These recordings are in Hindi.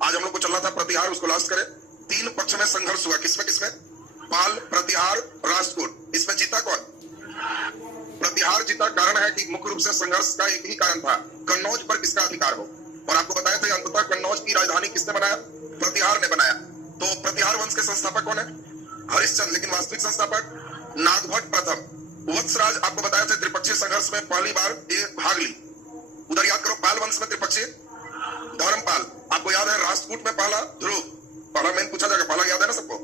आज हम लोग को चलना था प्रतिहार, उसको लास्ट करें। 3 पक्ष में संघर्ष हुआ, किसमें किसमें? पाल, प्रतिहार, राष्ट्रकूट। इसमें जीता कौन? प्रतिहार जीता। कारण है कि मुख्य रूप से संघर्ष का एक ही कारण था, कन्नौज पर किसका अधिकार हो। और आपको बताया था अंततः कन्नौज की राजधानी किसने बनाया? प्रतिहार ने बनाया। तो प्रतिहार वंश के संस्थापक कौन है? हरिश्चंद्र। लेकिन वास्तविक संस्थापक नागभट्ट प्रथम। वत्सराज आपको बताया था त्रिपक्षीय संघर्ष में पहली बार भाग ली। उधर याद करो, पाल वंश में त्रिपक्षीय धर्मपाल, आपको याद है। राष्ट्रकूट में पहला ध्रुव, पहला मेन पूछा जाएगा, पहला याद है ना सबको।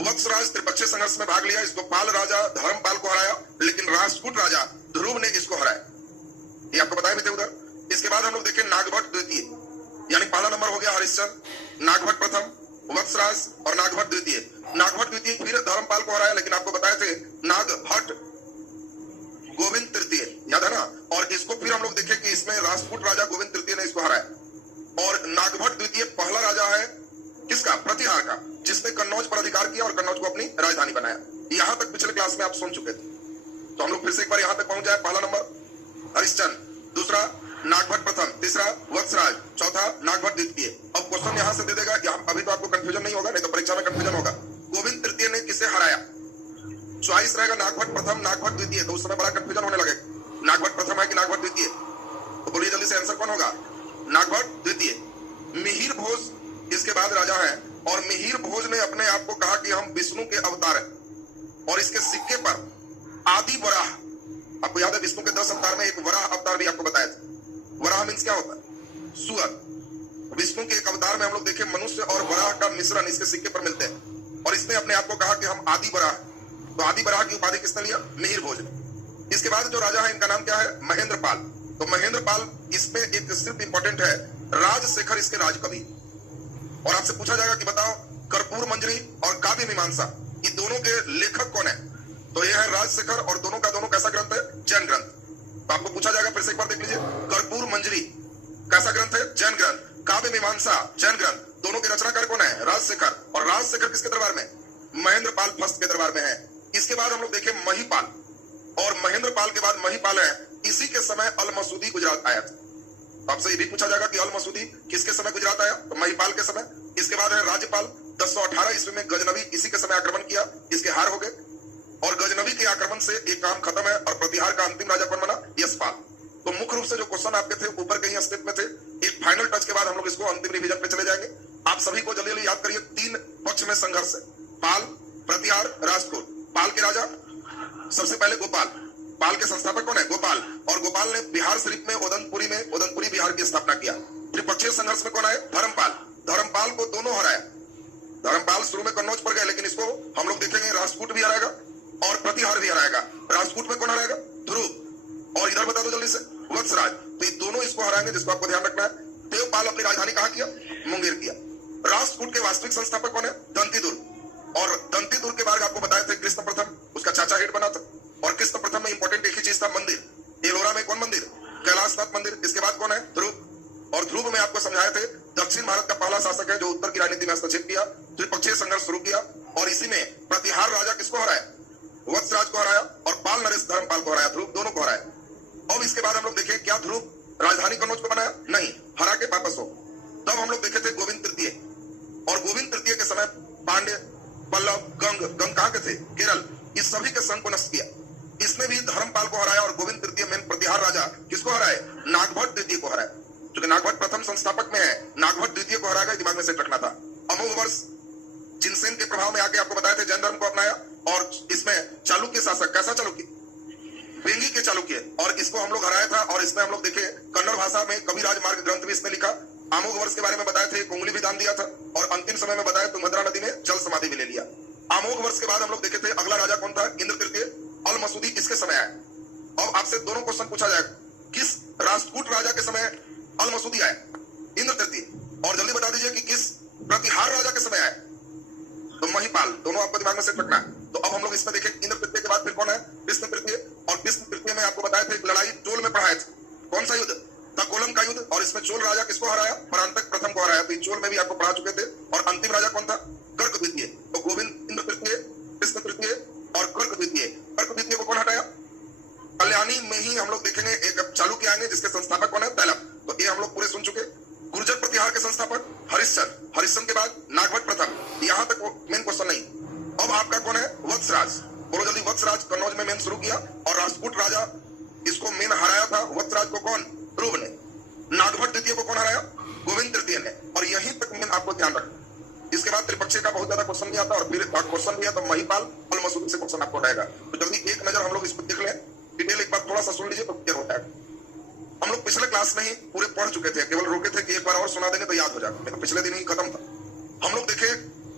वत्सराज त्रिपक्षीय संघर्ष में भाग लिया, इसको पाल राजा धर्मपाल को हराया, लेकिन राष्ट्रकूट राजा ध्रुव ने इसको हराया। ये आपको बताया भी थे उधर। इसके बाद हम लोग देखें नागभट्ट द्वितीय, यानी पहला नंबर हो गया हरिश्चंद्र, नागभट्ट प्रथम, वत्सराज और नागभट्ट द्वितीय। नागभट्ट द्वितीय फिर धर्मपाल को हराया, लेकिन आपको बताए थे नागभट्ट गोविंद तृतीय, याद है ना। और इसको फिर हम लोग देखें कि इसमें राष्ट्रकूट राजा गोविंद तृतीय ने इसको हराया। और नागभट्ट द्वितीय पहला राजा है किसका? प्रतिहार का, जिसने कन्नौज पर अधिकार किया और कन्नौज को अपनी राजधानी बनाया। यहां तक पिछले क्लास में आप सुन चुके थे, तो हम लोग फिर से एक बार यहां तक पहुंच जाए। पहला नंबर हरिश्चंद्र, दूसरा नागभट्ट प्रथम, तीसरा वत्सराज, चौथा नागभट्ट द्वितीय। अब क्वेश्चन यहां से दे देगा, अभी तो आपको कंफ्यूजन नहीं होगा, नहीं तो परीक्षा में कंफ्यूजन होगा। गोविंद तृतीय ने किसे हराया? चॉइस रहेगा नागभट्ट प्रथम, नागभट्ट द्वितीय, तो उस समय बड़ा कंफ्यूजन होने लगेगा, नागभट्ट प्रथम है कि नागभट्ट द्वितीय। तो बोलिए जल्दी से आंसर कौन होगा? नागभट्ट द्वितीय। मिहिर भोज इसके बाद राजा है, और मिहिर भोज ने अपने आप को कहा कि हम विष्णु के अवतार हैं, और इसके सिक्के पर आदि वराह, आपको याद है विष्णु के 10 अवतार में एक वराह अवतार भी आपको बताया था। वराह मीन्स क्या होता है? सुअर। विष्णु के एक अवतार में हम लोग देखे मनुष्य और वराह का मिश्रण इसके सिक्के पर मिलते हैं, और इसने अपने आप को कहा कि हम आदि वराह। तो आदि वराह की उपाधि किसने लिया? मिहिर भोज ने। इसके बाद जो राजा है इनका नाम क्या है? महेंद्रपाल। तो महेंद्रपाल इसमें एक सिर्फ इंपॉर्टेंट है, राजशेखर इसके राजकवि। और आपसे पूछा जाएगा कि बताओ कर्पूर मंजरी और काव्य मीमांसा, ये दोनों के लेखक कौन है? तो ये है राजशेखर, और दोनों का दोनों कैसा ग्रंथ है? जैन ग्रंथ। तो आपको पूछा जाएगा, फिर से एक बार देख लीजिए, कर्पूर मंजरी कैसा ग्रंथ है? जैन ग्रंथ। काव्य मीमांसा जैन ग्रंथ, दोनों के रचनाकार कौन है? राजशेखर। और राजशेखर किसके दरबार में? महेंद्रपाल फर्स्ट के दरबार में है। इसके बाद हम लोग देखें महिपाल, और महेंद्रपाल के बाद महिपाल है। इसी के समय अल मसूदी गुजरात आया था। आपसे ये भी पूछा जाएगा कि अल मसूदी किसके समय गुजरात आया? तो महिपाल के समय। इसके बाद है राज्यपाल, 1018 ईस्वी में गजनवी इसी के समय आक्रमण किया, इसके हार हो गए, और गजनवी के आक्रमण से एक काम खत्म है। और प्रतिहार का अंतिम राजा कौन बना? यशपाल। तो मुख्य रूप से जो क्वेश्चन आपके थे ऊपर कहीं अस्तित्व में थे, एक फाइनल टच के बाद हम लोग इसको अंतिम रिवीजन पे चले जाएंगे। आप सभी को जल्दी जल्दी याद करिए, 3 पक्ष में संघर्ष है, पाल, प्रतिहार, राष्ट्रकूट। पाल के राजा सबसे पहले गोपाल, पाल के संस्थापक कौन है? गोपाल। और गोपाल ने बिहार शरीफ में ओदनपुरी बिहार की स्थापना किया। त्रिपक्षीय संघर्ष में कौन आए? धर्मपाल। धर्मपाल को दोनों हराया। धर्मपाल शुरू में कन्नौज पर गए, लेकिन इसको हम लोग देखेंगे राष्ट्रकूट भी हराएगा और प्रतिहार भी हराएगा। राष्ट्रकूट में कौन हराएगा? ध्रुव। और इधर बता दो जल्दी से, वत्सराज। तो ये दोनों इसको हराएंगे, जिसको आपको ध्यान रखना है। देवपाल अपनी राजधानी कहां किया? मुंगेर किया। राष्ट्रकूट के वास्तविक संस्थापक कौन है? दंतीदुर्ग। और दंतीदुर्ग के बारे में आपको बताया था कृष्ण प्रथम, उसका चाचा हेड बना था। और कृष्ण प्रथम में इंपॉर्टेंट एक ही चीज था, मंदिर। एलोरा में कौन मंदिर? कैलाशनाथ मंदिर। इसके बाद कौन है? ध्रुव। और ध्रुव में आपको समझाए थे दक्षिण भारत का पहला शासक है जो उत्तर की राजनीति में हस्तक्षेप किया, त्रिपक्षीय संघर्ष शुरू किया। और इसी में प्रतिहार राजा किसको हराया? वत्सराज को हराया, और पाल नरेश धर्मपाल को हराया, ध्रुव दोनों को हराया। अब इसके बाद हम लोग देखें, क्या ध्रुव राजधानी कन्नौज को बनाया? नहीं, हरा के वापस हो। तब हम लोग देखे थे गोविंद तृतीय, और गोविंद तृतीय के समय पांड्य, पल्लव, गंग कहां के थे? केरल। इस सभी के संघ को नष्ट किया। इसने भी धर्मपाल को हराया, और गोविंद तृतीय में प्रतिहार राजा किसको हराए? नागभट्ट द्वितीय को हराया। क्योंकि नागभट्ट प्रथम संस्थापक में है, नागभट्ट द्वितीय को हराएगा, दिमाग में सेट रखना था। अमोघ वर्ष जिनसेन के प्रभाव में आके आपको बताया था जैन धर्म को अपनाया, और इसमें चालुक्य शासक, कैसा चालुक्य? वेंगी के चालुक्य, और इसको हम लोग हराया था। और इसमें हम लोग देखे कन्नड़ भाषा में कविराज मार्ग ग्रंथ भी इसने लिखा। अमोघ वर्ष के बारे में बताए थे, उंगली भी दान दिया था, और अंतिम समय में बताया तुंगभद्रा नदी में जल समाधि भी ले लिया। अमोघ वर्ष के बाद हम लोग देखे थे अगला राजा कौन था? इंद्र तृतीय। अल मसूदी किसके समय आया? अब आपसे दोनों क्वेश्चन पूछा जाएगा, किस राष्ट्रकूट राजा के समय अल मसूदी आया? इंद्र तृतीय। और जल्दी बता दीजिए कि किस प्रतिहार राजा के समय आया? तो महिपाल। दोनों आपको दिमाग में सेट रखना है। तो अब हम लोग इसमें देखें, इंद्र तृतीय के बाद फिर कौन है? कृष्ण तृतीय। और कृष्ण तृतीय में आपको बताया था एक लड़ाई चोल में पढ़ाया था, कौन सा युद्ध? तकोलम का युद्ध। और इसमें चोल राजा किसको हराया? परांतक प्रथम को हराया। तो चोल में भी आपको पढ़ा चुके थे। और अंतिम राजा कौन था? कर्क द्वितीय। तो गोविंद, इंद्र तृतीय, कृष्ण तृतीय और कर्क द्वितीय। कर्क द्वितीय को कौन हटाया? कल्याणी में ही हम लोग देखेंगे एक चालुक्य आएंगे, जिसके संस्थापक कौन है? तैलप। तो ये हम लोग पूरे सुन चुके। गुर्जर प्रतिहार के संस्थापक हरिश्चंद्र, हरिश्चंद्र के बाद नागभट्ट प्रथम। यहां तक मेन क्वेश्चन नहीं। अब आपका कौन है? वत्सराज। बोलो जल्दी। वत्सराज कन्नौज में मेन शुरू किया और राजपूत राजा इसको मेन हराया था। वत्सराज को कौन? ध्रुव ने। नागभट्ट द्वितीय को कौन हराया? गोविंद तृतीय ने। और यहीं तक मेन आपको ध्यान रखना। इसके बाद त्रिपक्षीय का बहुत ज्यादा क्वेश्चन भी आता है और फिर क्वेश्चन भी है तो महिपाल और मसूरी से क्वेश्चन आपको रहेगा। तो जल्दी एक नजर हम लोग इस पर देख लें। डिटेल एक बार थोड़ा सा सुन लीजिए तो क्लियर होता है। हम लोग पिछले क्लास में ही पूरे पढ़ चुके थे, केवल रोके थे कि एक बार और सुना देंगे तो याद हो जाएगा। तो पिछले दिन ही खत्म था। हम लोग देखे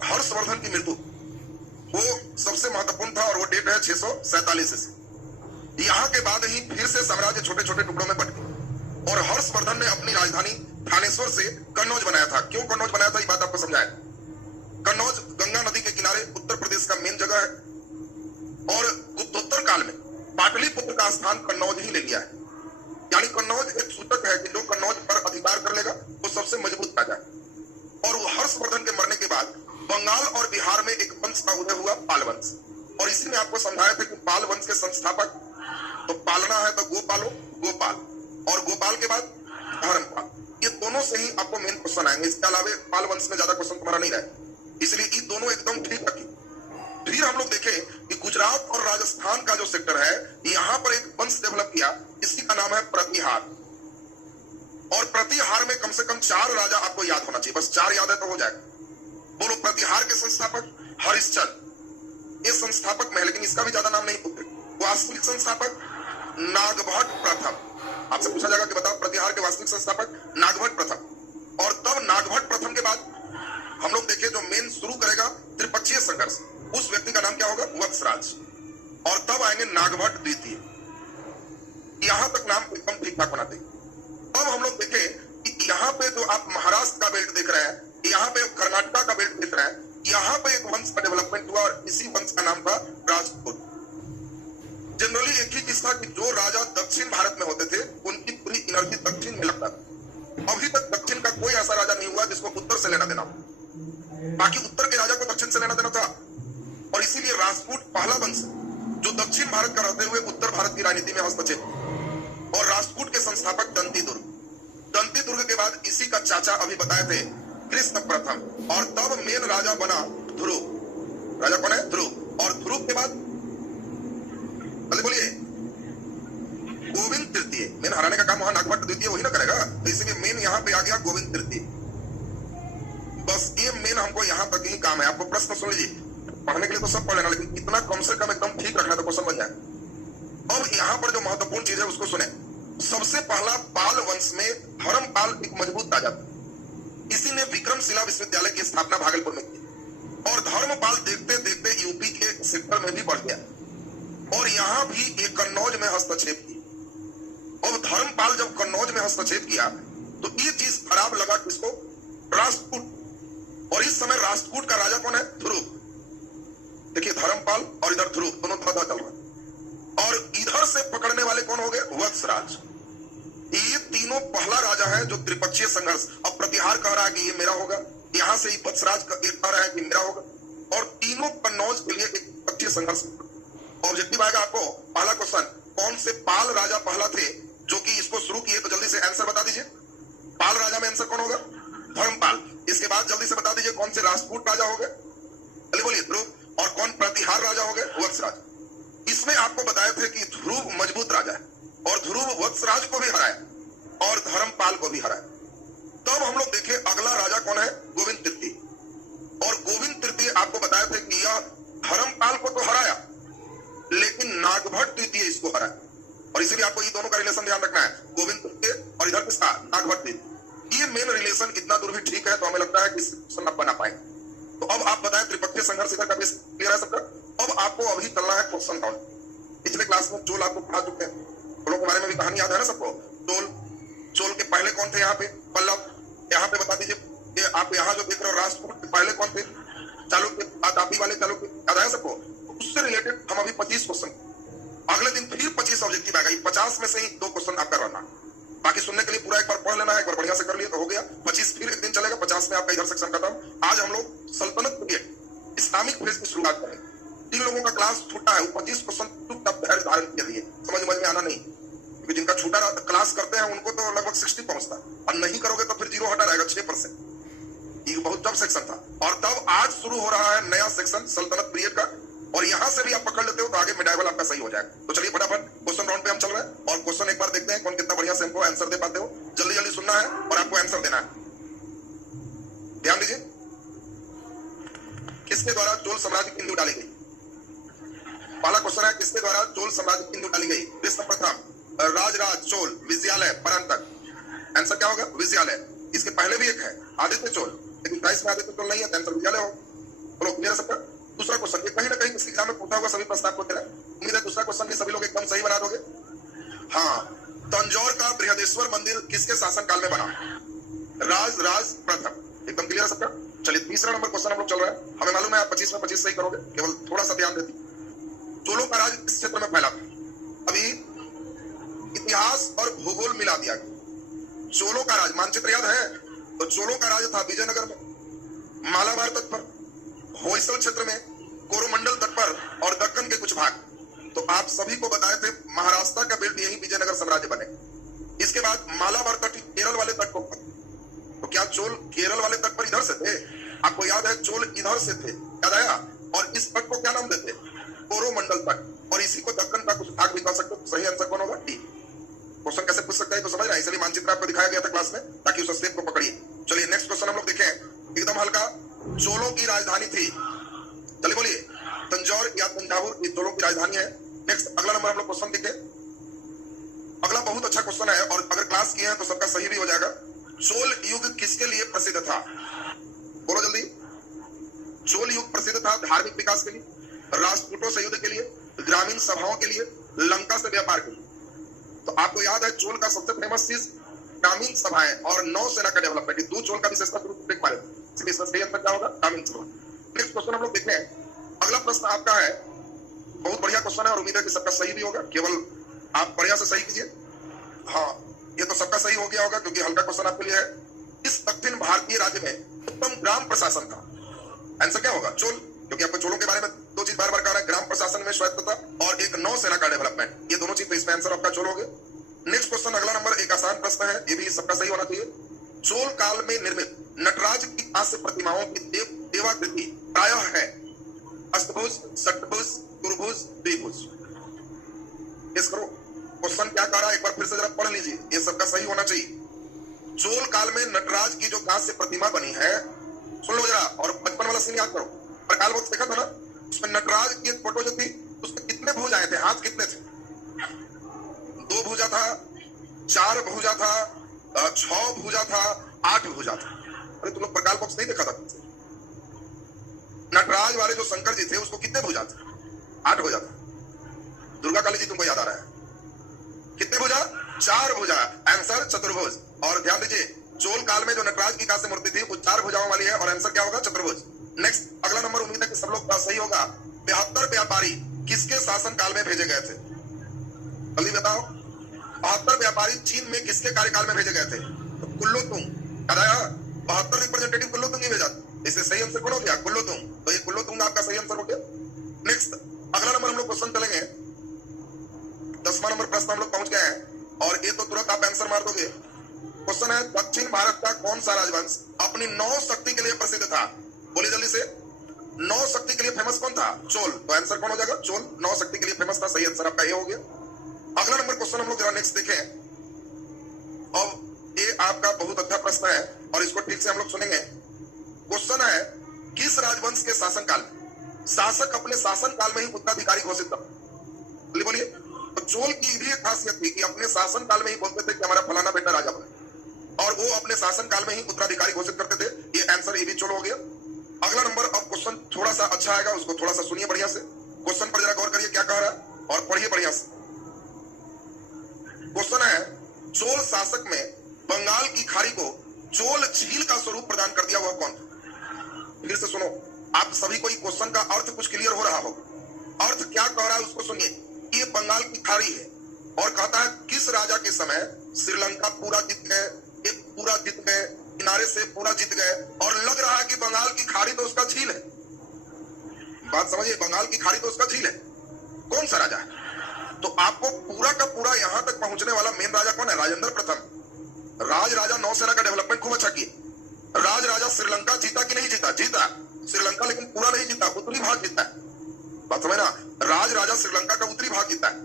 हर्षवर्धन की मृत्यु, वो सबसे महत्वपूर्ण था और वो डेट है 647 से। यहाँ के बाद ही फिर से साम्राज्य छोटे छोटे टुकड़ों में बट गए और हर्षवर्धन ने अपनी राजधानी थानेश्वर से कन्नौज बनाया था। क्यों कन्नौज बनाया था ये बात आपको समझाया। कन्नौज गंगा नदी के किनारे उत्तर प्रदेश का मेन जगह है और गुप्तोत्तर काल में पाटलिपुत्र का स्थान कन्नौज ही ले लिया है। यानी कन्नौज एक सूचक है कि जो कन्नौज पर अधिकार कर लेगा वो सबसे मजबूत राजा है। और वो हर्षवर्धन के मरने के बाद बंगाल और बिहार में एक वंश का उदय हुआ, पाल वंश। और इसी में आपको समझाया था कि पाल वंश के संस्थापक, तो पालना है तो गोपालो, गोपाल, और गोपाल के बाद धर्मपाल। ये दोनों से ही आपको मेन क्वेश्चन आएंगे। इसके अलावा पाल वंश में ज्यादा क्वेश्चन तुम्हारा नहीं रहे, इसलिए ये दोनों एकदम ठीक रखी। फिर हम लोग देखे कि गुजरात और राजस्थान का जो सेक्टर है, यहाँ पर एक वंश डेवलप किया, इसी का नाम है प्रतिहार। और प्रतिहार में कम से कम 4 राजा आपको याद होना चाहिए। बस 4 याद है तो हो जाएगा। बोलो। प्रतिहार के संस्थापक हरिश्चंद्र, ये संस्थापक में है लेकिन इसका भी ज्यादा नाम नहीं पूछते। वास्तविक संस्थापक नागभट्ट प्रथम। आपसे पूछा जाएगा कि बताओ प्रतिहार के वास्तविक संस्थापक नागभट्ट प्रथम। और तब नागभट्ट प्रथम के बाद हम लोग देखे जो मेन शुरू करेगा त्रिपक्षीय संघर्ष, उस व्यक्ति का नाम क्या होगा? वत्सराज। और तब आएंगे नागभट्ट द्वितीय। यहां तक नाम एकदम ठीक ठाक बनाते। अब हम लोग देखे कि यहाँ पे जो आप महाराष्ट्र का बेल्ट देख रहे हैं, यहाँ पे कर्नाटक का बेल्ट देख रहे हैं, यहाँ पे एक वंश का डेवलपमेंट हुआ और इसी वंश का नाम था राजपूत। जनरली एक ही चीज था कि जो राजा दक्षिण भारत में होते थे उनकी पूरी एनर्जी दक्षिण में लगता था। अभी तक दक्षिण का कोई ऐसा राजा नहीं हुआ जिसको उत्तर से लेना देना हो। बाकी उत्तर के राजा को दक्षिण से लेना देना था। और इसीलिए राजपूत पहला वंश जो दक्षिण भारत का रहते हुए उत्तर भारत की राजनीति में हस्तक्षेप। और राजपूत के संस्थापक दंती दुर्ग। दंती दुर्ग के बाद इसी का चाचा अभी बताए थे कृष्ण प्रथम। और तब मेन राजा बना ध्रुव। राजा कौन है? ध्रुव। और ध्रुव के बाद बोलिए गोविंद तृतीय। मेन हराने का काम वहां नागभट्ट द्वितीय वही ना करेगा, तो इसलिए मेन यहाँ पे आ गया गोविंद तृतीय। बस ये मेन हमको यहाँ तक ही काम है। आपको प्रश्न सुन लीजिए, पढ़ने के लिए तो सब पढ़ लेना, लेकिन इतना कम से कम एकदम ठीक रखना तो क्वेश्चन बन जाए। अब यहाँ पर जो महत्वपूर्ण चीज है उसको सुने। सबसे पहला पाल वंश में धर्मपाल एक मजबूत राजा था। इसी ने विक्रमशिला विश्वविद्यालय की स्थापना भागलपुर में की। और धर्मपाल देखते देखते यूपी के सेक्टर में भी बढ़ गया और यहाँ भी एक कन्नौज में हस्तक्षेप किया। अब धर्मपाल जब कन्नौज में हस्तक्षेप किया तो ये चीज खराब लगा किसको? राजपूत। और इस समय राजपूत का राजा कौन है? ध्रुव। देखिए धर्मपाल और इधर ध्रुव, दोनों धंधा चल रहा। और इधर से पकड़ने वाले कौन हो गए? वत्सराज। ये तीनों पहला राजा है जो त्रिपक्षीय संघर्ष। अब प्रतिहार कह रहा है कि ये मेरा होगा, यहाँ से ही वत्सराज कह रहा है कि मेरा होगा, और तीनों कन्नौज के लिए एक त्रिपक्षीय संघर्ष। ऑब्जेक्टिव आएगा आपको। पहला क्वेश्चन, कौन से पाल राजा पहला थे जो कि इसको शुरू किए? तो जल्दी से आंसर बता दीजिए। पाल राजा में आंसर कौन होगा? धर्मपाल। इसके बाद जल्दी से बता दीजिए कौन से राजपूत राजा हो गए? चलिए बोलिए। ध्रुव। और कौन प्रतिहार राजा हो गए? वत्सराज। इसमें आपको बताए थे कि ध्रुव मजबूत राजा है और ध्रुव वत्सराज को भी हराया और धर्मपाल को भी हराया। तब हम लोग देखे अगला राजा कौन है? गोविंद तृतीय। और गोविंद तृतीय आपको बताए थे कि यह धर्मपाल को तो हराया लेकिन नागभट्ट द्वितीय इसको हराया। और इसीलिए आपको ये दोनों का रिलेशन ध्यान रखना है, गोविंद तृतीय और इधर किसका? नागभट्ट द्वितीय। ये मेन रिलेशन इतना दूर भी ठीक है तो हमें लगता है कि क्वेश्चन आप बना पाएंगे। तो अब आप बताएं त्रिपक्षीय संघर्ष इधर का भी क्लियर है सबका। अब आपको अभी चलना है क्वेश्चन राउंड। पिछले क्लास में चोल आपको पढ़ा चुके हैं, चोलों के बारे में भी कहानी याद है ना सबको? चोल के पहले कौन थे? यहाँ पे पल्लव। यहाँ पे बता दीजिए आप यहाँ जो देख रहे हो राजपूत पहले कौन थे? चालुक्य, आदाबी वाले चालुक्य, याद है सबको? उससे रिलेटेड हम अभी 25 क्वेश्चन, अगले दिन फिर 25 ऑब्जेक्टिव आएगा। 50 में से ही 2 क्वेश्चन आपका रहना। बाकी सुनने के लिए पूरा एक बार पढ़ लेना है, एक बार बढ़िया से कर लिए तो हो गया। 25 फिर एक दिन चलेगा, 50 में आपका इधर सेक्शन खत्म। आज हम लोग सल्तनत पीरियड इस्लामिक फेज की शुरुआत करेंगे। 3 लोगों का क्लास छूटा है, 25 क्वेश्चन चुपचाप धारण के लिए समझ में आना नहीं, क्योंकि जिनका छूटा क्लास करते हैं उनको तो लगभग 60 पहुंचता है, और नहीं करोगे तो फिर 0 हटा रहेगा 6%। जब सेक्शन था, और तब आज शुरू हो रहा है नया सेक्शन सल्तनत पीरियड का, और यहां से भी आप पकड़ लेते हो तो आगे मिडाइवल आपका सही हो जाएगा। तो चलिए फटाफट क्वेश्चन राउंड पे हम चल रहे हैं और क्वेश्चन एक बार देखते हैं कौन कितना बढ़िया से हमको आंसर दे पाते हो। जल्दी जल्दी सुनना है और आपको आंसर देना है, ध्यान दीजिए। किसके द्वारा चोल साम्राज्य की नींव डाली गई? पहला क्वेश्चन है, किसके द्वारा चोल साम्राज्य की नींव डाली गई? कृष्ण प्रथम, राजराज चोल, विजयालय, परांतक। आंसर क्या होगा? विजयालय। इसके पहले भी एक है आदित्य चोल, लेकिन 22 में आदित्य चोल नहीं है, तो आंसर विजयालय हो। बोलो क्लियर है सबका? दूसरा क्वेश्चन, ये कहीं ना कहीं किसी एग्जाम में पूछा हुआ, सभी प्रश्न आपको दे रहा है। उम्मीद है दूसरा क्वेश्चन भी सभी लोग एकदम सही बना दोगे। हाँ, तंजौर का बृहदेश्वर मंदिर किसके शासनकाल में बना? राज प्रथम। एकदम क्लियर है सबका? चलिए तीसरा नंबर क्वेश्चन हम लोग चल रहा है। हमें मालूम है आप 25 में 25 सही करोगे, केवल थोड़ा सा ध्यान देती। चोलों का राज किस क्षेत्र में फैला था? अभी इतिहास और भूगोल मिला दिया गया। चोलों का राज मानचित्र याद है? तो चोलों का राज था विजयनगर में, मालाबार तट पर, होयसल क्षेत्र में, कोरोमंडल तट पर और दक्कन के कुछ भाग। तो आप सभी को बताए थे महाराष्ट्र का बेल्ट यही विजयनगर साम्राज्य बने। इसके बाद मालाबार तट केरल वाले तट को, तो क्या चोल केरल वाले तट पर इधर से थे? आपको याद है चोल इधर से थे, याद आया? और इस तट को क्या नाम देते? कोरोमंडल तट। और इसी को दक्कन का कुछ भाग भी कह सकते हो। सही आंसर कौन होगा? डी। क्वेश्चन कैसे पूछ सकता है तो समझ रहे हैं, इसलिए मानचित्र आपको दिखाया गया था क्लास में ताकि उस स्टेप को पकड़िए। चलिए नेक्स्ट क्वेश्चन हम लोग देखें, एकदम हल्का। चोलों की राजधानी थी, चलिए बोलिए, तंजौर या तंजावुर, ये चोलों की राजधानी है। नेक्स्ट अगला नंबर हम लोग क्वेश्चन देखें। अगला बहुत अच्छा क्वेश्चन है और अगर क्लास किए हैं तो सबका सही भी हो जाएगा। चोल युग किसके लिए प्रसिद्ध था? बोलो जल्दी। चोल युग प्रसिद्ध था धार्मिक विकास के लिए, राष्ट्रकूटों से युद्ध के लिए, ग्रामीण सभाओं के लिए, लंका से व्यापार के लिए। तो आपको याद है चोल का सबसे फेमस चीज ग्रामीण सभाएं और नौसेना का डेवलपमेंट, दो चोल का विशेषता देख पा रहे थे। इसलिए इसका सही आंसर क्या होगा? ग्रामीण सभा। नेक्स्ट क्वेश्चन हम लोग देखते हैं। अगला प्रश्न आपका है, बहुत बढ़िया क्वेश्चन है और उम्मीद है कि सबका सही भी होगा, केवल आप बढ़िया से सही कीजिए। हाँ, ये तो सबका सही हो गया होगा क्योंकि हल्का क्वेश्चन आपके लिए है। इस दक्षिण भारतीय राज्य में उत्तम ग्राम प्रशासन था? आंसर क्या होगा? चोल, क्योंकि आपको चोलों के बारे में दो चीज बार बार कह रहा है, ग्राम प्रशासन में स्वायत्तता और एक नौसेना का डेवलपमेंट। ये दोनों चीज, तो इसमें आंसर आपका चोल हो गया। नेक्स्ट क्वेश्चन अगला नंबर एक आसान प्रश्न है, ये भी सबका सही होना चाहिए। चोल काल में निर्मित नटराज की हास्य प्रतिमाओं की देवाकृति प्रायः है अष्टभुज, षट्भुज, चतुर्भुज, द्विभुज। इस करो क्वेश्चन क्या कह रहा है, एक बार फिर से जरा पढ़ लीजिए, ये सबका सही होना चाहिए। चोल काल में नटराज की जो कांस्य प्रतिमा बनी है, सुन लो जरा, और बचपन वाला सीन याद करो। प्रकाल बॉक्स देखा था ना, उसमें नटराज की एक फोटो जो थी उसमें कितने भुज आए थे? हाथ कितने थे? 2 भुजा था, 4 भुजा था, 6 भुजा था, 8 भुजा था। अरे तुम लोग प्रकाल बॉक्स नहीं देखा था? नटराज वाले जो शंकर जी थे उसको कितने भुजा थे? 8 भुजा था। दुर्गा काली जी तुमको याद आ रहा है, कितने भुजा? 4 भुजा। आंसर चतुर्भुज। और ध्यान दीजिए चोल काल में जो नटराज की कांस्य मूर्ति थी वो 4 भुजाओं वाली है और आंसर क्या होगा? चतुर्भुज। नेक्स्ट अगला नंबर, उम्मीद है कि सब लोग सही होगा। 72 व्यापारी किसके शासन काल में भेजे गए थे? जल्दी बताओ। 72 व्यापारी चीन में किसके कार्यकाल में भेजे गए थे? तो कुल्लो तुंग, याद आया? 72 रिप्रेजेंटेटिव कुल्लो तुंग ही भेजा। इससे सही आंसर कौन हो गया? कुल्लो तुंग। तो ये कुल्लो तुंग आपका सही आंसर हो गया। नेक्स्ट अगला नंबर हम लोग क्वेश्चन चलेंगे। 10वां नंबर प्रश्न हम लोग पहुंच गए हैं और ये तो तुरंत आप आंसर मार दोगे। क्वेश्चन है, दक्षिण भारत का कौन सा राजवंश अपनी 9 शक्ति के लिए प्रसिद्ध था? बोलिए जल्दी से। 9 शक्ति के लिए फेमस कौन था? चोल। तो आंसर कौन हो जाएगा? चोल 9 शक्ति के लिए फेमस था। सही आंसर आपका ये हो गया। अगला नंबर क्वेश्चन हम लोग जरा नेक्स्ट देखें। अब ये आपका बहुत अच्छा प्रश्न है और इसको ठीक से हम लोग सुनेंगे। क्वेश्चन है, किस राजवंश के शासन काल में शासक अपने शासन काल में ही उत्तराधिकारी घोषित कर? बोलिए। तो चोल की भी एक खासियत थी कि अपने शासन काल में ही बोलते थे कि हमारा फलाना बेटा राजा बने, और वो अपने शासन काल में ही उत्तराधिकारी घोषित करते थे। ये आंसर ये भी चोल हो गया। अगला नंबर, अब क्वेश्चन थोड़ा सा अच्छा आएगा, उसको थोड़ा सा सुनिए बढ़िया से। क्वेश्चन पर जरा गौर करिए क्या कह रहा है और पढ़िए बढ़िया से। क्वेश्चन है, चोल शासक में बंगाल की खाड़ी को चोल झील का स्वरूप प्रदान कर दिया हुआ कौन? फिर से सुनो, आप सभी को क्वेश्चन का अर्थ कुछ क्लियर हो रहा होगा। अर्थ क्या कह रहा है उसको सुनिए। ये बंगाल की खाड़ी है और कहता है किस राजा के समय श्रीलंका पूरा जीत गए, ये पूरा जीत गए, किनारे से पूरा जीत गए, और लग रहा है कि बंगाल की खाड़ी तो उसका झील है। बात समझिए, बंगाल की खाड़ी तो उसका झील है। कौन सा राजा है? तो आपको पूरा का पूरा यहां तक पहुंचने वाला मेन राजा कौन है? राजेंद्र प्रथम। राजा नौसेना का डेवलपमेंट खूब अच्छा किए, राज राजा श्रीलंका जीता कि नहीं जीता? जीता श्रीलंका, लेकिन पूरा नहीं जीता, उत्तरी भाग जीता है। बात समझ ना, राज राजा श्रीलंका का उत्तरी भाग जीता है।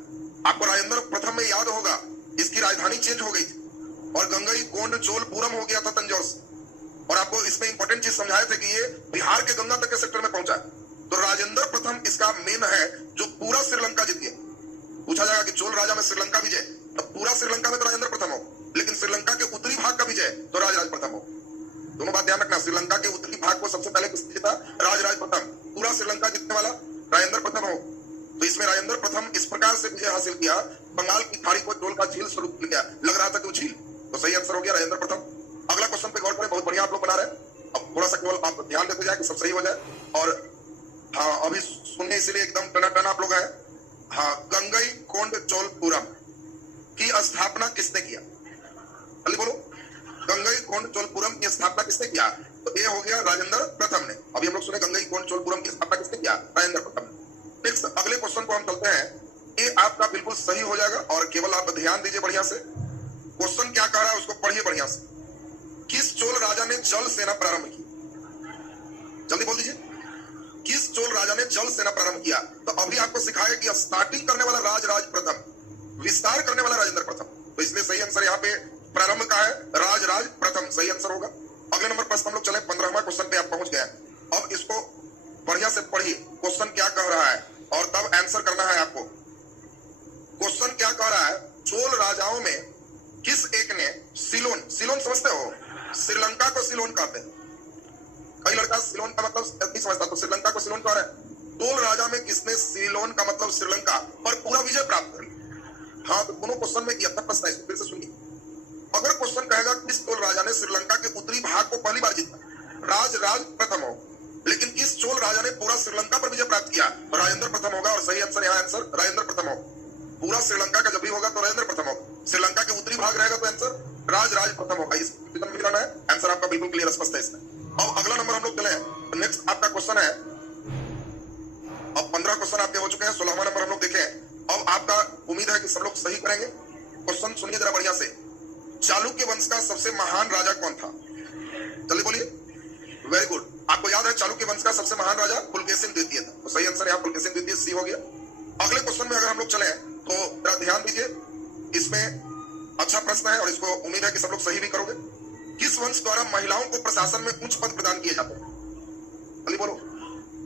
आपको राजेंद्र प्रथम में याद होगा, इसकी राजधानी चेंज हो गई थी और गंगई कोंड चोलपुरम हो गया था तंजौर से। और आपको इसमें इंपॉर्टेंट चीज समझाए थे कि ये बिहार के गंगा तक के सेक्टर में पहुंचा है। तो राजेंद्र प्रथम इसका मेन है जो पूरा श्रीलंका जीत गया। पूछा जाएगा कि चोल राजा में श्रीलंका विजय, तो पूरा श्रीलंका में तो राजेंद्र प्रथम हो, लेकिन श्रीलंका के उत्तरी भाग का विजय तो राजराज प्रथम हो। दोनों बात ध्यान रखना, श्रीलंका के उत्तरी भाग को सबसे पहले किसने जीता? राजराज प्रथम। पूरा श्रीलंका जीतने वाला राजेंद्र प्रथम हो। तो इसमें राजेंद्र प्रथम इस प्रकार से विजय हासिल किया, बंगाल की खाड़ी को चोल का झील स्वरूप मिल गया, लग रहा था कि वो झील। तो सही आंसर हो गया राजेंद्र प्रथम। अगला क्वेश्चन पे गौर करें, बहुत बढ़िया आप लोग बना रहे हैं। अब थोड़ा सा केवल आप ध्यान देते जाए कि सब सही हो जाए। और हाँ, अभी सुनने इसलिए एकदम टनाटन आप लोग हैं। हाँ, गंगई कोंड चोलपुरम की स्थापना किसने किया? जल्दी बोलो, गंगई कोंड चोलपुरम की स्थापना किसने किया? तो ये हो गया राजेंद्र प्रथम ने। अभी हम लोग सुने गंगई कोंड चोलपुरम की स्थापना किसने किया? राजेंद्र प्रथम ने। नेक्स्ट अगले क्वेश्चन को हम चलते हैं, ये आपका बिल्कुल सही हो जाएगा और केवल आप ध्यान दीजिए बढ़िया से। क्वेश्चन क्या कह रहा है उसको पढ़िए बढ़िया से। किस चोल राजा ने जल सेना प्रारंभ की? जल्दी बोल दीजिए, किस चोल राजा ने जल सेना प्रारंभ किया? तो अभी आपको सिखाया कि स्टार्टिंग करने वाला राज प्रथम, विस्तार करने वाला राजेंद्र प्रथम। तो इसलिए सही आंसर यहाँ पे प्रारंभ का है राज प्रथम, सही आंसर होगा। अगले नंबर पर हम लोग चले, 15वां क्वेश्चन पे आप पहुंच गए। अब इसको बढ़िया से पढ़िए, क्वेश्चन क्या कह रहा है और तब आंसर करना है आपको। क्वेश्चन क्या कह रहा है, चोल राजाओं में किस एक ने सिलोन, सिलोन समझते हो? श्रीलंका को सिलोन कहते हैं। कई लड़का सिलोन का मतलब नहीं समझता, तो श्रीलंका को सिलोन कह रहे हैं। चोल राजा में किसने सिलोन का मतलब श्रीलंका पर पूरा विजय प्राप्त कर लिया? हाँ, तो दोनों क्वेश्चन में यह प्रश्न है, फिर से सुनिए। अगर क्वेश्चन कहेगा किस चोल राजा ने श्रीलंका के उत्तरी भाग को पहली बार जीता? राज प्रथम हो, लेकिन किस चोल राजा ने पूरा श्रीलंका पर विजय प्राप्त किया? तो राजेंद्र प्रथम होगा और सही आंसर यहाँ आंसर राजेंद्र प्रथम हो। पूरा श्रीलंका का जब भी होगा तो राजेंद्र प्रथम हो, श्रीलंका के उत्तरी भाग रहेगा तो आंसर राज प्रथम होगा। है आंसर आपका बिल्कुल क्लियर स्पष्ट है इसमें। अब अगला नंबर हम लोग चले, तो नेक्स्ट आपका क्वेश्चन है, अब 15 क्वेश्चन आपके हो चुके हैं, 16वां नंबर हम लोग देखें। अब आपका उम्मीद है कि सब लोग सही करेंगे। क्वेश्चन सुनिए जरा बढ़िया से। चालुक्य वंश का सबसे महान राजा कौन था? जल्दी बोलिए। वेरी गुड, आपको याद है चालुक्य वंश का सबसे महान राजा पुलकेशिन द्वितीय था, तो सही आंसर यहाँ पुलकेशिन द्वितीय सी हो गया। अगले क्वेश्चन में अगर हम लोग चले तो जरा ध्यान दीजिए, इसमें अच्छा प्रश्न है और इसको उम्मीद है कि सब लोग सही भी करोगे। किस वंश द्वारा महिलाओं को प्रशासन में उच्च पद प्रदान किए जाते हैं? जल्दी बोलो,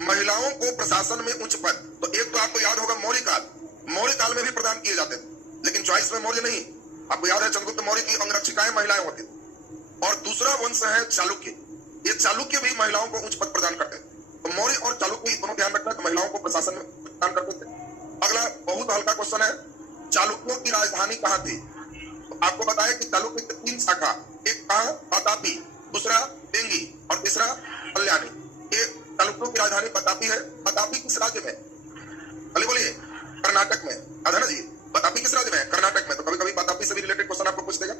महिलाओं को प्रशासन में उच्च पद। तो एक तो आपको याद होगा मौर्य काल, मौर्य काल में भी प्रदान किए जाते थे, लेकिन चॉइस में मौर्य नहीं। आपको याद है चंद्रगुप्त मौर्य की अंगरक्षिकाएं महिलाएं होती थी। और दूसरा वंश है चालुक्य, ये चालुक्य भी महिलाओं को उच्च पद प्रदान करते थे। तो मौर्य और चालुक्य दोनों ध्यान रखना, तो महिलाओं को प्रशासन में प्रदान करते थे। अगला बहुत हल्का क्वेश्चन है, चालुक्यों की राजधानी कहाँ थी? तो आपको बताया कि चालुक्य की 3 शाखा, एक कहा बतापी, दूसरा बेंगी और तीसरा कल्याणी। ये चालुक्यों की राजधानी बतापी है। बतापी किस राज्य में? अली बोलिए, कर्नाटक में। है ना जी, बतापी किस राज्य में? कर्नाटक में। तो कभी कभी बतापी से भी रिलेटेड क्वेश्चन आपको पूछ देगा।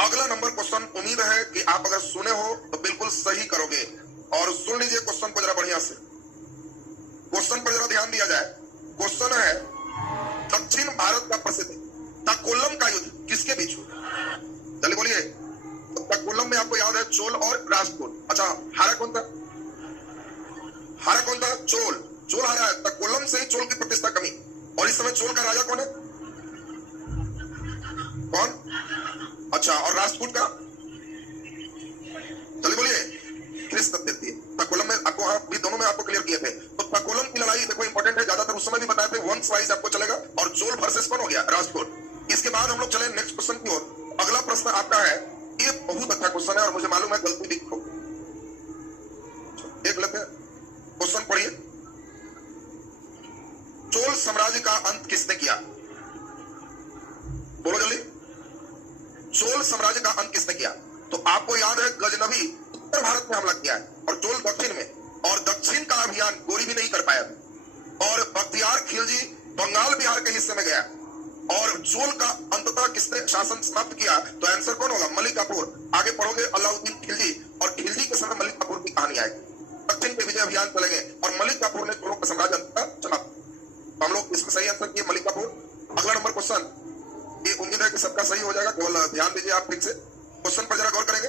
अगला नंबर क्वेश्चन, उम्मीद है कि आप अगर सुने हो तो बिल्कुल सही करोगे। और सुन लीजिए क्वेश्चन को जरा बढ़िया से, क्वेश्चन पर जरा ध्यान दिया जाए। क्वेश्चन है, दक्षिण भारत का प्रसिद्ध तकोलम का युद्ध किसके बीच हुआ? जल्दी बोलिए। तो तकोलम में आपको याद है चोल और राजपूत। अच्छा, हारा कौन था? हारा कौन था? चोल। चोल हारा है। तकोलम से ही चोल की प्रतिष्ठा कमी। और इस समय चोल का राजा कौन है? कौन? अच्छा, और राजपूत का? जल्दी बोलिए। कृष्ण तृतीय। तकोलम में आपको भी दोनों में आपको क्लियर किए थे। तो तकोलम की लड़ाई देखो इंपॉर्टेंट है, ज्यादातर उस समय भी बताए थे, वंश वाइज आपको चलेगा। और चोल वर्सेस कौन हो गया? राजपूत। इसके बाद हम लोग चले नेक्स्ट क्वेश्चन की ओर। अगला प्रश्न आपका है, ये बहुत अच्छा क्वेश्चन है और मुझे मालूम है गलती भी हो, देख लेते हैं। क्वेश्चन पढ़िए, चोल साम्राज्य का अंत किसने किया? बोलो जल्दी। चोल साम्राज्य का अंत किसने किया? तो आपको याद है गजनवी उत्तर भारत में हमला किया है और चोल दक्षिण में, और दक्षिण का अभियान गोरी भी नहीं कर पाया। और बख्तियार खिलजी बंगाल बिहार के हिस्से में गया। और चोल का अंततः किसने शासन समाप्त किया? तो आंसर कौन होगा? मलिक काफूर। आगे पढ़ोगे अलाउद्दीन खिलजी, और खिलजी के समय मलिक काफूर की कहानी आएगी। दक्षिण के विजय अभियान चलेंगे और मलिक काफूर ने चोलों का साम्राज्य अंततः चला। तो हम लोग इसमें सही आंसर किए मलिक काफूर। अगला नंबर क्वेश्चन, ये उम्मीद है कि सबका सही हो जाएगा, केवल ध्यान दीजिए आप ठीक से। क्वेश्चन पर जरा गौर करेंगे।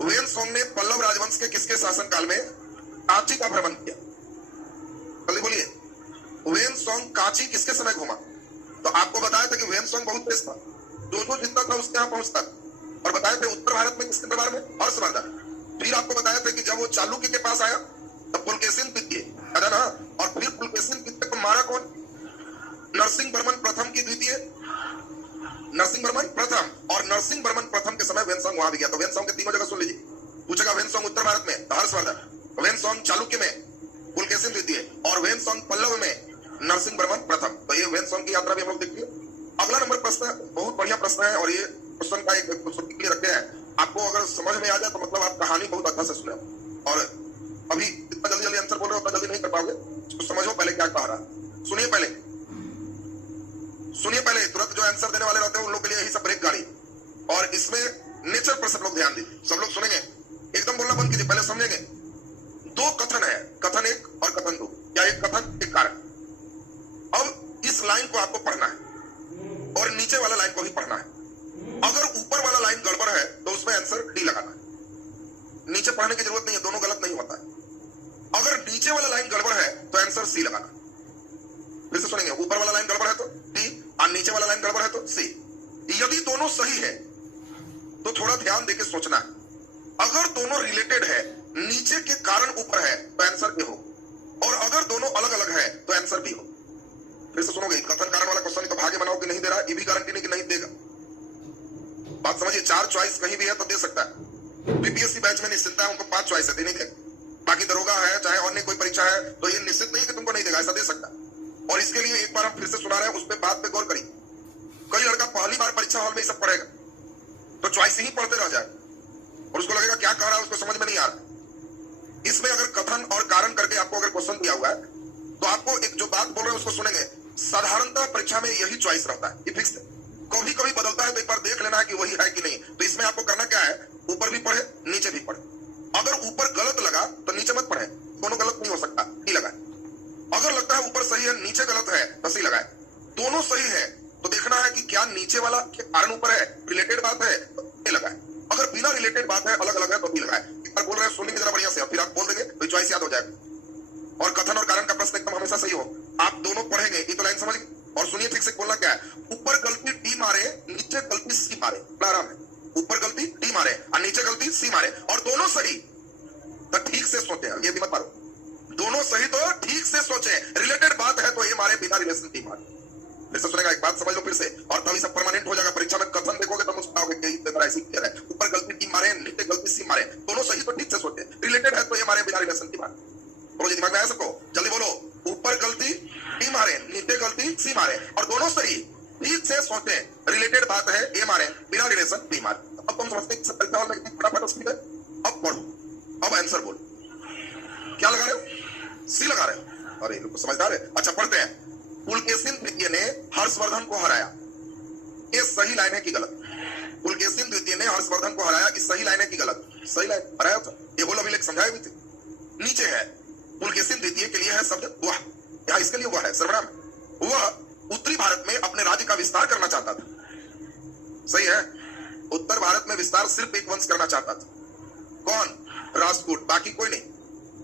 वेनसोंग ने पल्लव राजवंश के किसके शासनकाल में कांची का भ्रमण किया? जल्दी बोलिए। वेनसोंग कांची किसके समय घूमा? तो आपको बताया था कि वेनसोंग बहुत तेज था, जो जितना था उसके यहाँ पहुंचता, और बताए थे उत्तर भारत में किसके दरबार में? हर्षवर्धन। फिर आपको बताया था कि जब वो चालुक्य के पास आया तब पुलकेशिन द्वितीय, याद ना? और फिर पुलकेशिन द्वितीय को मारा कौन? नरसिंह वर्मन प्रथम की द्वितीय, नरसिंह वर्मन प्रथम, और नरसिंह वर्मन प्रथम के समय वेनसोंग वहां भी गया। तो वेनसोंग के तीनों जगह सुन लीजिए। पूछेगा वेनसोंग उत्तर भारत में तो हर्षवर्धन, वेनसोंग चालुक्य में पुलकेशिन द्वितीय, और वेनसोंग पल्लव में नरसिंह वर्मन प्रथम। तो ये वेनसोंग की यात्रा भी हम लोग देखिए। अगला नंबर प्रश्न बहुत बढ़िया प्रश्न है, और ये क्वेश्चन का एक के लिए रखे हैं। आपको अगर समझ में आ जाए तो मतलब आप कहानी बहुत अच्छा से सुने, और अभी इतना जल्दी जल्दी आंसर बोल रहे हो उतना जल्दी नहीं कर पाओगे। तो समझो पहले क्या कह रहा, सुनिए पहले तुरंत जो आंसर देने वाले रहते हैं उन लोग के लिए यही सब ब्रेक गाड़ी। और इसमें नेचर पर सब लोग ध्यान दीजिए, सब लोग सुनेंगे, एकदम बोलना बंद कीजिए, पहले समझेंगे। दो कथन है, कथन एक और कथन दो, या एक कथन एक कारण। अब इस लाइन को आपको पढ़ना है और नीचे वाला लाइन को भी पढ़ना है। अगर ऊपर वाला लाइन गड़बड़ है तो उसमें आंसर डी लगाना है, नीचे पढ़ने की जरूरत नहीं है, दोनों गलत नहीं होता है। अगर नीचे वाला लाइन गड़बड़ है तो आंसर सी लगाना। फिर से सुनेंगे, ऊपर वाला लाइन गड़बड़ है तो डी, और नीचे वाला लाइन गड़बड़ है तो सी। यदि दोनों सही है तो थोड़ा ध्यान देके सोचना है। अगर दोनों रिलेटेड है, नीचे के कारण ऊपर है तो आंसर ए हो, और अगर दोनों अलग अलग है तो आंसर बी हो। फिर से सुनोगे, कथन कारण वाला क्वेश्चन तो भाग्य बनाओ कि नहीं दे रहा, ये भी गारंटी नहीं कि नहीं देगा। बात समझिए, 4 चॉइस कहीं भी है तो दे सकता है। बीपीएससी बैच में निश्चित है, उनको 5 चॉइस है, देने देगा। बाकी दरोगा है, चाहे और नहीं कोई परीक्षा है, तो ये निश्चित नहीं कि तुमको नहीं देगा, ऐसा दे सकता है। और इसके लिए एक बार हम फिर से सुना रहे हैं, उस पर बात पे गौर करिए। कई लड़का पहली बार परीक्षा हॉल में सब पढ़ेगा तो चॉइस ही पढ़ते रह जाए, और उसको लगेगा क्या कह रहा है, उसको समझ में नहीं आ रहा। इसमें अगर कथन और कारण करके आपको अगर क्वेश्चन दिया हुआ है तो आपको एक जो बात बोल रहे हैं उसको सुनेंगे। साधारणतः परीक्षा में यही चॉइस रहता है, ये फिक्स है। कभी कभी बदलता है तो एक बार देख लेना है कि वही है कि नहीं। तो इसमें आपको करना क्या है, ऊपर भी पढ़े नीचे भी पढ़े। अगर ऊपर गलत लगा तो नीचे मत पढ़े, दोनों गलत नहीं हो सकता, डी लगाए। अगर लगता है ऊपर सही है नीचे गलत है तो सी लगाए। दोनों सही है तो देखना है कि क्या नीचे वाला के कारण ऊपर है, रिलेटेड बात है तो ए लगाए। अगर बिना रिलेटेड बात है, अलग अलग है तो बी लगाए। एक बार बोल रहे हैं, सुनेंगे जरा बढ़िया से, फिर आप बोल देंगे तो चॉइस याद हो जाएगा। और कथन और कारण का प्रश्न एकदम हमेशा सही हो, आप दोनों पढ़ेंगे, ये तो लाइन समझ। और सुनिए ठीक से, बोलना क्या है, ऊपर गलती डी मारे नीचे गलती सी मारे, बड़ा आराम है। ऊपर गलती डी मारे और नीचे गलती सी मारे, और दोनों सही तो ठीक से सोचे, ये भी मत मारो। दोनों सही तो ठीक से सोचे, रिलेटेड बात है तो ये मारे, बिना रिलेशन डी मारे। फिर से सुनेगा, एक बात समझ लो फिर से, और तभी सब परमानेंट हो जाएगा। परीक्षा में कथन देखोगे तो मुस्कुराओगे कि पेपर ऐसी क्लियर है। ऊपर गलती डी मारे नीचे गलती सी मारे, दोनों सही तो ठीक से सोचे, रिलेटेड है तो ये मारे, बिना रिलेशन डी मारे। बोलो जी, दिमाग में आया सबको? जल्दी बोलो, ऊपर गलती डी मारे नीचे गलती सी मारे, और दोनों सही ठीक से सोचे, रिलेटेड बात है ए मारे, बिना रिलेशन डी मारे। अब तुम समझते हैं परीक्षा वाला कितनी फटाफट स्पीड है। अब पढ़ो, अब आंसर बोलो। क्या लगा रहे हो? सी लगा रहे हो? अरे लोग समझदार है। अच्छा पढ़ते हैं। पुलकेशिन द्वितीय ने हर्षवर्धन को हराया, ये सही लाइन है कि गलत? पुलकेशिन द्वितीय ने हर्षवर्धन को हराया, इस सही लाइन है कि गलत? सही लाइन, हराया था, ये बोलो अभी समझाया भी थे। नीचे है पुलकेशिन द्वितीय के लिए है शब्द वह, यहाँ इसके लिए वह है सर्वनाम। वह उत्तरी भारत में अपने राज्य का विस्तार करना चाहता था, सही है। उत्तर भारत में विस्तार सिर्फ एक वंश करना चाहता था, कौन? राजपूत, बाकी कोई नहीं।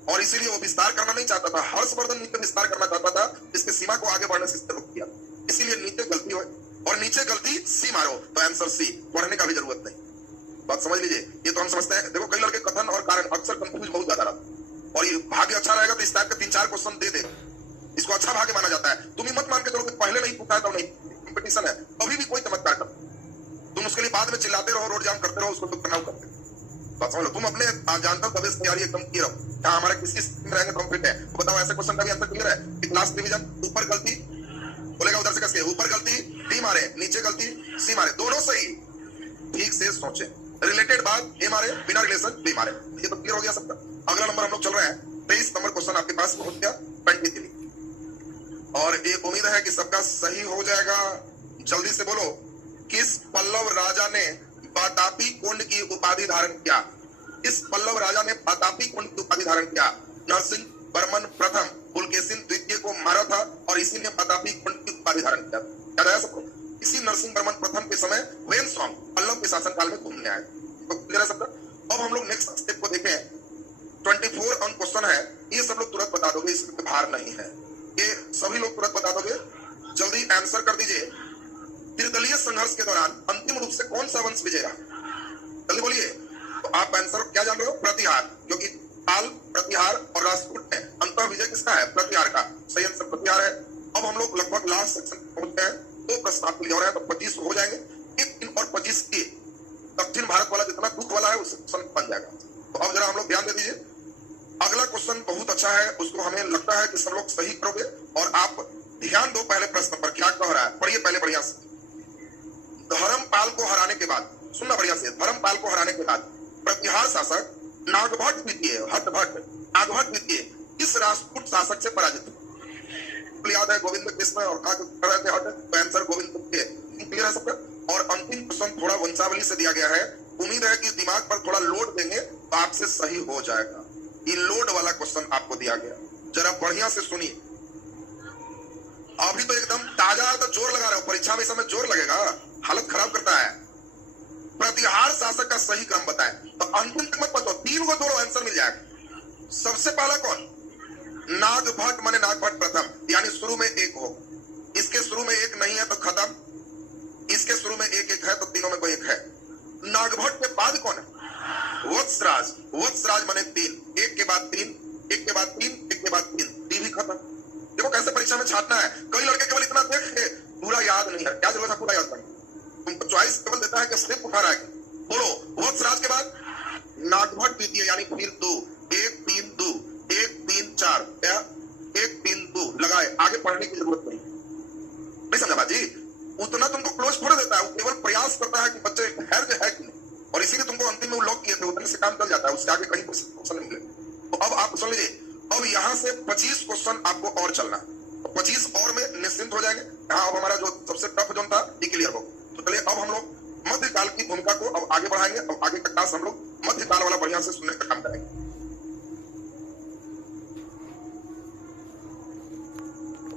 और इसीलिए वो विस्तार करना नहीं चाहता था, हर्षवर्धन नीचे विस्तार करना चाहता था, इसके सीमा को आगे बढ़ने से रोक दिया। इसीलिए नीचे गलती हो और नीचे गलती सी मारो तो आंसर सी, पढ़ने का भी जरूरत नहीं। बात समझ लीजिए, ये तो हम समझते हैं। देखो कई लड़के कथन और कारण अक्सर कंफ्यूज बहुत ज्यादा रहता, और ये भाग्य अच्छा रहेगा तो इस टाइप के 3-4 क्वेश्चन दे देगा, इसको अच्छा भाग्य माना जाता है। तुम ही मत मान के चलो कि पहले नहीं पूछा है तो नहीं, कंपटीशन है, अभी भी कोई चमत्कार कर, तुम उसके लिए बाद में चिल्लाते रहो, रोड जाम करते रहो, उसको तो करना करते। बात समझ लो, तुम अपने जानता हो तबियत तैयारी एकदम क्लियर रहो, क्या हमारा किसी में रहेंगे तो हम फिट है। तो बताओ ऐसे क्वेश्चन का भी आंसर क्लियर है कि लास्ट डिवीजन ऊपर गलती बोलेगा, उधर से कसके ऊपर गलती डी मारे नीचे गलती सी मारे, दोनों सही ठीक से सोचे, रिलेटेड बात ए मारे, बिना रिलेशन बी मारे। ये तो क्लियर हो गया सबका। अगला नंबर हम लोग चल रहे हैं, 23 नंबर क्वेश्चन आपके पास पहुंच गया 23, और ये उम्मीद है कि सबका सही हो जाएगा। जल्दी से बोलो, किस पल्लव राजा ने वातापी कुंड की उपाधि धारण किया? इस पल्लव राजा ने वातापी कुंड की उपाधि धारण किया। नरसिंह वर्मन प्रथम पुलकेशिन द्वितीय को मारा था और इसी ने वातापी कुंड की उपाधि धारण किया। याद आया सबको? इसी नरसिंह वर्मन प्रथम के समय वेनसोंग पल्लव के शासनकाल में घूमने आए। तो क्लियर है सबका? अब हम लोग नेक्स्ट स्टेप को देखें। 24 ऑन क्वेश्चन है, ये सब लोग तुरंत बता दोगे, इसमें भार नहीं है, ये सभी लोग तुरंत बता दोगे। जल्दी आंसर कर दीजिए। त्रिदलीय संघर्ष के दौरान अंतिम रूप से कौन सा वंश विजेगा? जल्दी बोलिए। तो आप आंसर क्या जान रहे हो? प्रतिहार, क्योंकि पाल, प्रतिहार और राष्ट्रकूट है, अंतः विजय किसका है? प्रतिहार का। सही आंसर प्रतिहार है। अब हम लोग लगभग लास्ट सेक्शन पहुंच गए हैं, 2 प्रश्न आपके लिए और है, तो 25 हो जाएंगे। 1 3 और 25 के दक्षिण भारत वाला जितना दुख वाला है उससे क्वेश्चन बन जाएगा। तो अब जरा हम लोग ध्यान दे दीजिए। अगला क्वेश्चन बहुत अच्छा है, उसको हमें लगता है कि सब लोग सही करोगे, और आप ध्यान दो पहले प्रश्न पर क्या कह रहा है। पढ़िए पहले बढ़िया से। धर्मपाल को हराने के बाद, सुनना बढ़िया से, धर्मपाल को हराने के बाद प्रतिहार शासक नागभट्ट द्वितीय, हटभट्ट नागभट्ट द्वितीय किस राष्ट्रकूट शासक से पराजित हुए? याद है गोविंद कृष्ण और कहा कर रहे थे हट, तो आंसर गोविंद के। क्लियर है सबका? और अंतिम क्वेश्चन थोड़ा वंशावली से दिया गया है, उम्मीद है कि दिमाग पर थोड़ा लोड देंगे तो आपसे सही हो जाएगा। ये लोड वाला क्वेश्चन आपको दिया गया, जरा बढ़िया से सुनिए। अभी तो एकदम ताजा है तो जोर लगा रहे हो, परीक्षा में समय जोर लगेगा, हालत खराब करता है। प्रतिहार शासक का सही क्रम बताएं, तो अंतिम मत बताओ, 3 को जोड़ो आंसर मिल जाएगा। सबसे पहला कौन? नागभट्ट, माने नागभट्ट प्रथम, यानी शुरू में 1 हो। इसके शुरू में 1 नहीं है तो खत्म, इसके शुरू में 1 है तो तीनों में कोई 1 है। नागभट्ट के बाद कौन है? वत्सराज, वत्सराज माने 3, 1 के बाद 3, 1 के बाद 3, 1 के बाद 3, 3 भी खत्म। देखो कैसे परीक्षा में छाटना है। कई लड़के केवल इतना देख के पूरा याद नहीं है, क्या जरूरत है पूरा याद करने? तुमको चॉइस केवल देता है कि स्टेप उठा रहा है। बोलो, वत्सराज के बाद नागभट्ट द्वितीय, यानी फिर 2, 1 3 2, 1 3 4, क्या 1 3 2 लगाए, आगे पढ़ने की जरूरत नहीं समझा बाजी? उतना तुमको क्लोज थोड़ा देता है, वो केवल प्रयास करता है कि बच्चे धैर्य है कि नहीं, और इसीलिए तुमको अंतिम में वो लॉक किए थे, उतने से काम चल जाता है, उससे आगे कहीं क्वेश्चन नहीं मिले। तो अब आप सुन लीजिए, अब यहाँ से 25 क्वेश्चन आपको और चलना, तो 25 और में निश्चिंत हो जाएंगे। यहाँ अब हमारा जो सबसे टफ जोन था ये क्लियर हो। तो चलिए अब हम लोग मध्यकाल की भूमिका को अब आगे बढ़ाएंगे। अब आगे का क्लास हम लोग मध्यकाल वाला बढ़िया से सुनने का काम करेंगे।